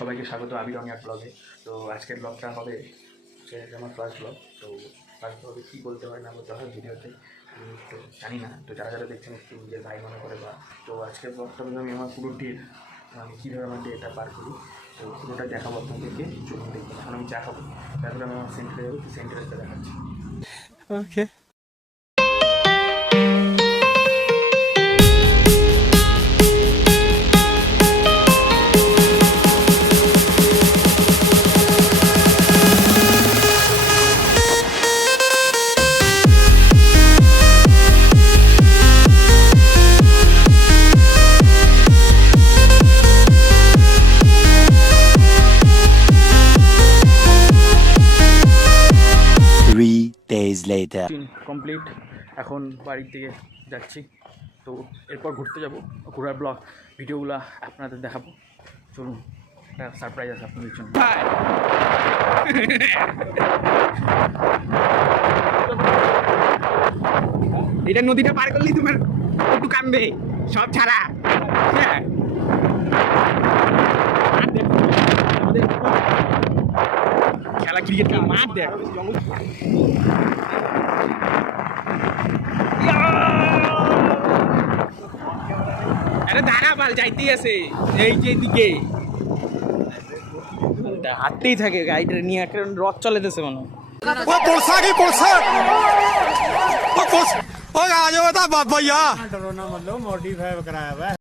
সবাইকে স্বাগত আবির অনিয়ার ব্লগে। তো আজকের ব্লগটা হবে আমার ফার্স্ট ব্লগ। তো ফার্স্ট ব্লগে কী বলতে হয় না বলতে হয় ভিডিওতে আমি তো জানি না। তো যারা যারা দেখছেন একটু নিজের ভাই মনে করে বা তো আজকের ব্লগটা আমি আমার পুরো ডে আমি কীভাবে আমার ডেটা পার করি তো পুরোটা দেখাবো আপনাদেরকে। চলুন দেখুন। এখন আমি চা খাবো, তারপরে আমি আমার সেন্টারে যাবো, সেন্টারে দেখাচ্ছি। ওকে। কমপ্লিট। এখন বাড়ির দিকে যাচ্ছি। তো এরপর ঘুরতে যাব, ঘোরার ব্লগ ভিডিওগুলো আপনাদের দেখাবো। চলুন, একটা সারপ্রাইজ আছে আপনাদের জন্য। এটা নদীটা পার করলেই তোমার একটু কামবে সব ছাড়া। হ্যাঁ, খেলা ক্রিকেট খেলা মাঠ দেখ। আরে দাঁড়া পাল যাইতেই আছে এই যে দিকে হাঁটতেই থাকে গাড়িটা নিয়ে একটা রথ চলেতেছে মনে হয়। वो आ जाओ था बाबा यार। मॉडिफाई कराया हुआ है।